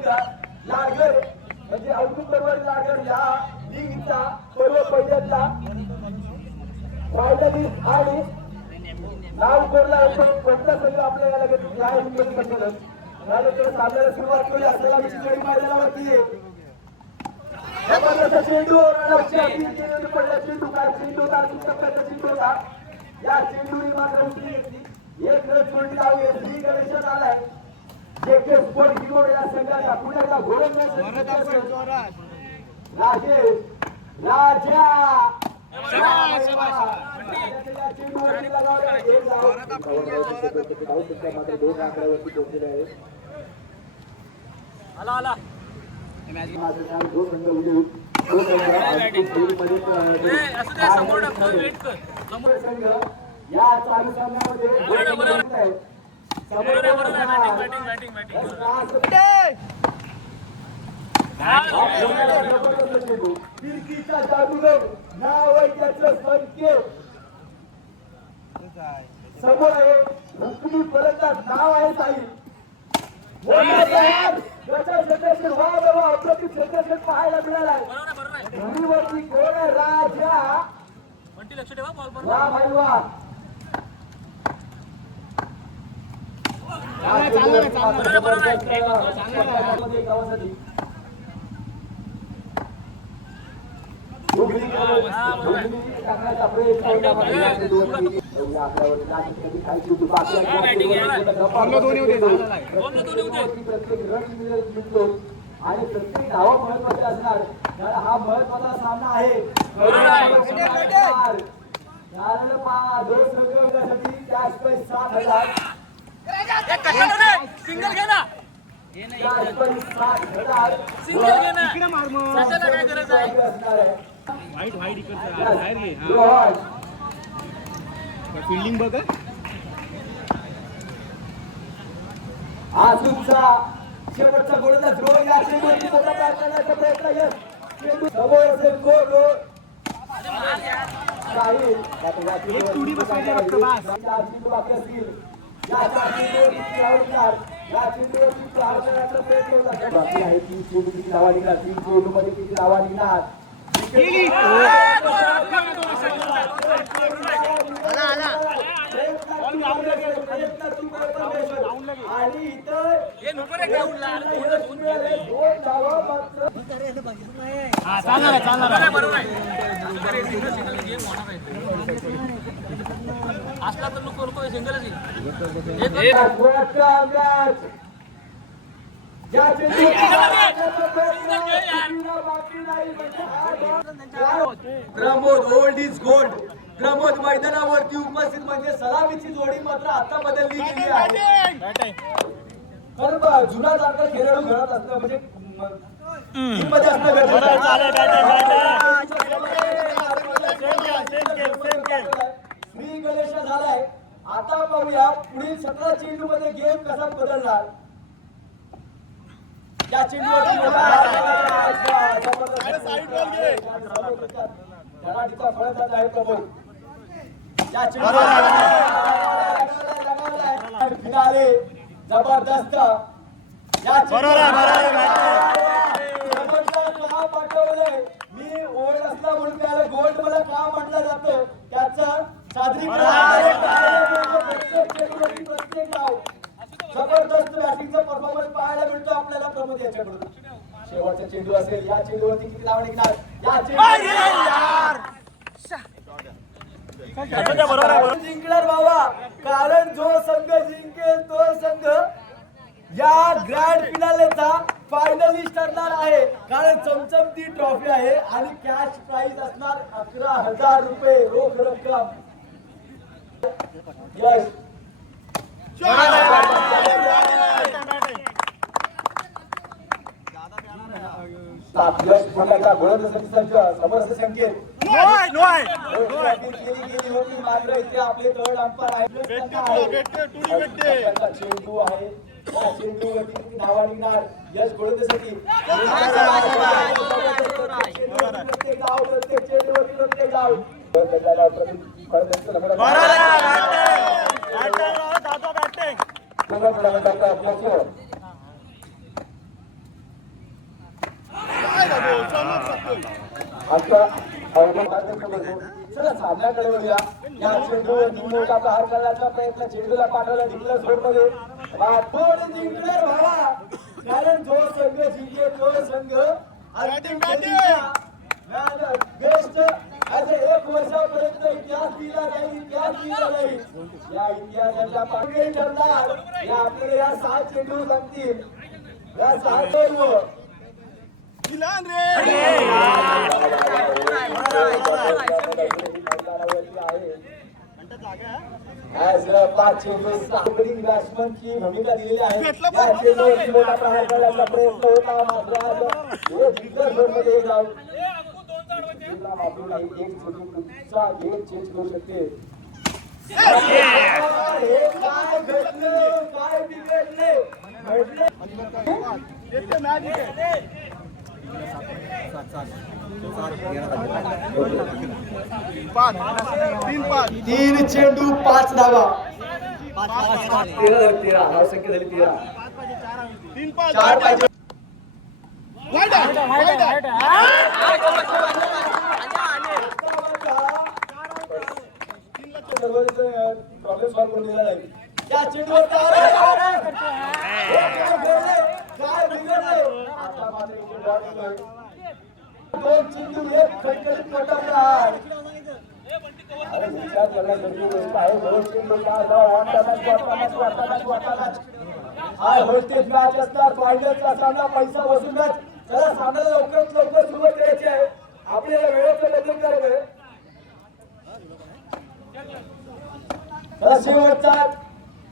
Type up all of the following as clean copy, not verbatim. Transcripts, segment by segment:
संघ लाडगर म्हणजे औदुंबरवाडी लाडगर या लीगचा सर्व पहिल्यांदा फायनलिस्ट आणि नाव कोरला होतो कोणता संघ आपल्याला लगेच या इनिंगमध्ये बसवलं त्यानंतर सामन्याला सुरुवात करूया. सलामीची जोडी मैदानावरती जबरदस्त चेंडू पडला चेंडू काय चेंडू टप्प्याचा चेंडू होता. या चेंडूने मात्र उठली घेतली एक रन जोडी धाव घेतली. गणेशात आलाय जेके स्पोर्ट गिरोड या संघाचा पुण्याचा गोलंदाज राजेश राजा आला या चालू सामन्यामध्ये फिरकीचा जादूगर नाव आहे त्याचं संकेत समोर आहे हुकमी फलंदाज नाव आहे साई अप्रतिम क्षेत्रक्षण पाहायला मिळालाय. धुळीवरती कोण राजा लक्ष ठेवा बॉल वा भाई वा आणि प्रत्येक धावा महत्वाची असणार कारण हा महत्वाचा सामना आहे. दोन संघासाठी कॅश प्राइस 7,000 सिंगल घे ना कॅश प्राइस 7,000 सिंगल घे ना सशाला काय गरज आहे वाईट वाईट इकडचं बाहेर घे फील्डिंग बघ आजूचा शेवटचा गोलंदाज रोहन या चेंडूवरती मोठा प्रयत्न करण्याचा प्रयत्न यश चेंडू समोर असेल गोल एक तुडी बसवायची फक्त बस बाकी असतील या चेंडूवरती आवडणार या चेंडूवरती प्रहार करण्याचा प्रयत्न होता बाकी आहे 3 चेंडू किती धावा निघणार 3 चेंडूमध्ये किती धावा निघणार आणि इथं असला तर नको सिंगलच Pramod old is gold Pramod मैदानावरती उपस्थित म्हणजे सलामीची जोडी मात्र आता बदलली गेली आहे. खरं जुना सारखा खेळाडू घरात असतं म्हणजे टीममध्ये असणं गरजेचं श्री गणेश झालाय. आता पाहूया पुढील 17 चेंडू मध्ये गेम कसा बदलणार. या चेंडूवरती धडाडीचा फलंदाज आहे प्रमोद. या फिनाले जबरदस्त या का पाठवलंय मी ओल्ड असला म्हणून त्याला गोल्ड मला का म्हटलं जातं त्याचं प्रत्येक डाव जबरदस्त बॅटिंगचा परफॉर्मन्स पाहायला मिळतो आपल्याला प्रमोद याच्याकडून. शेवटचा चेंडू असेल या चेंडूवरती किती धावा निघणार या जिंकणार बाबा कारण जो संघ जिंकेल तो संघ या ग्रँड फिनालेचा फायनलिस्ट ठरणार आहे. कारण चमचमती ट्रॉफी आहे आणि कॅश प्राइज असणार 11,000 रुपये रोख रक्कम. यस यश फलंदाज गोलंदाजासाठी सज्ज समर्थ संकेत केली होती मात्र इथे आपले थर्ड अंपायर आहे. चेंडू आहे या चेंडूवरती किती धावा निघणार यश गोलंदाजासाठी प्रत्येक धाव प्रत्येक चेंडूवरती प्रत्येक धाव आता चला सामन्याकडे वळूया. या चेंडूवर निमोठा प्रहार करण्याचा प्रयत्न, चेंडूला पाठवला डिक्लर झोनमध्ये. थोडे जिंकले भावा, कारण जो संघ जिंकले तो संघ अंतिम फेरीच्या बेस्ट असे 1 वर्षापर्यंत इतिहास दिला जाईल, इतिहास दिला जाईल. या इतिहासाचा पाठवणी ठरणार. या आपल्याला या 6 चेंडू लागतील. या 6 चेंडू बॅट्समनची भूमिका दिलेली आहे. या चेंडूवरती मोठा प्रहार करण्याचा प्रयत्न होता, मात्र आज डिक्लेअर झोनमध्ये जाऊन एक चेंडूचा गेम चेंज करू शकते. काय घडलं, काय बिघडले, तीन चेंडू 5 धावा. 13 धावसंख्या झाली 13. 4 पाहिजे. प्रॉब्लेम सॉल्व्ह करून दिला जाईल. या चेंडूवर काय बिघडले. आता मात्र इथे बॉल येतोय. 2 चेंडू 1 खटखटीत पटवणार. अरे विचार करण्यासारखी गोष्ट आहे. 2 चेंडू 5 धावा. हाय व्होल्टेज मॅच असणार. फायनलचा सामना, पैसा वसूल मॅच. चला सामन्याला लवकरात लवकर सुरुवात करायची आहे. आपल्याला वेळेचं बदल करायचं. शेवटचा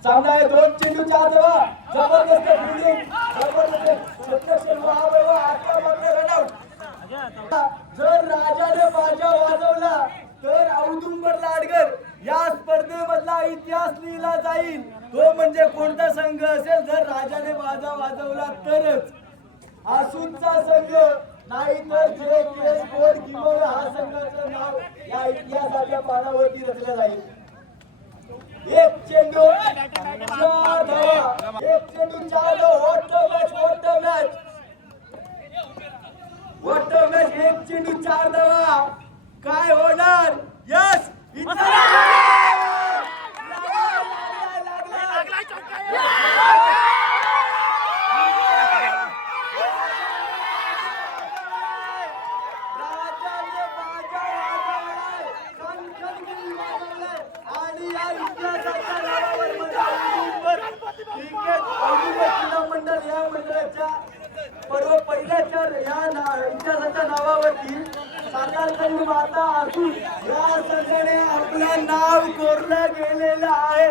सामना आहे. 2 चेंडू 4 धावा. जबरदस्त फिल्डिंग, जबरदस्त क्षेत्ररक्षण. रनआउट. जर राजाने बाजा वाजवला तर औदुंबर लाडगर या स्पर्धेमधला इतिहास लिहिला जाईल. तो म्हणजे कोणता संघ असेल जर राजाने बाजा वाजवला तरच. आसूचा संघ नाही तर जे के स्पोर्ट किंवा हा संघाचं नाव या इतिहासाच्या पानावरती रचलं जाईल. 1 चेंडू 4 धावा. 1 चेंडू 4 धावा. What a match, what a match, what a match. 1 चेंडू 4 धावा. काय होणार. यस आणि या इतिहासाच्या नावावर मंडळ या मंडळाच्या पर्व पहिल्याच्या या इतिहासाच्या नावावरती सातारकरी माता असून या संघाने आपलं नाव कोरलं गेलेलं आहे.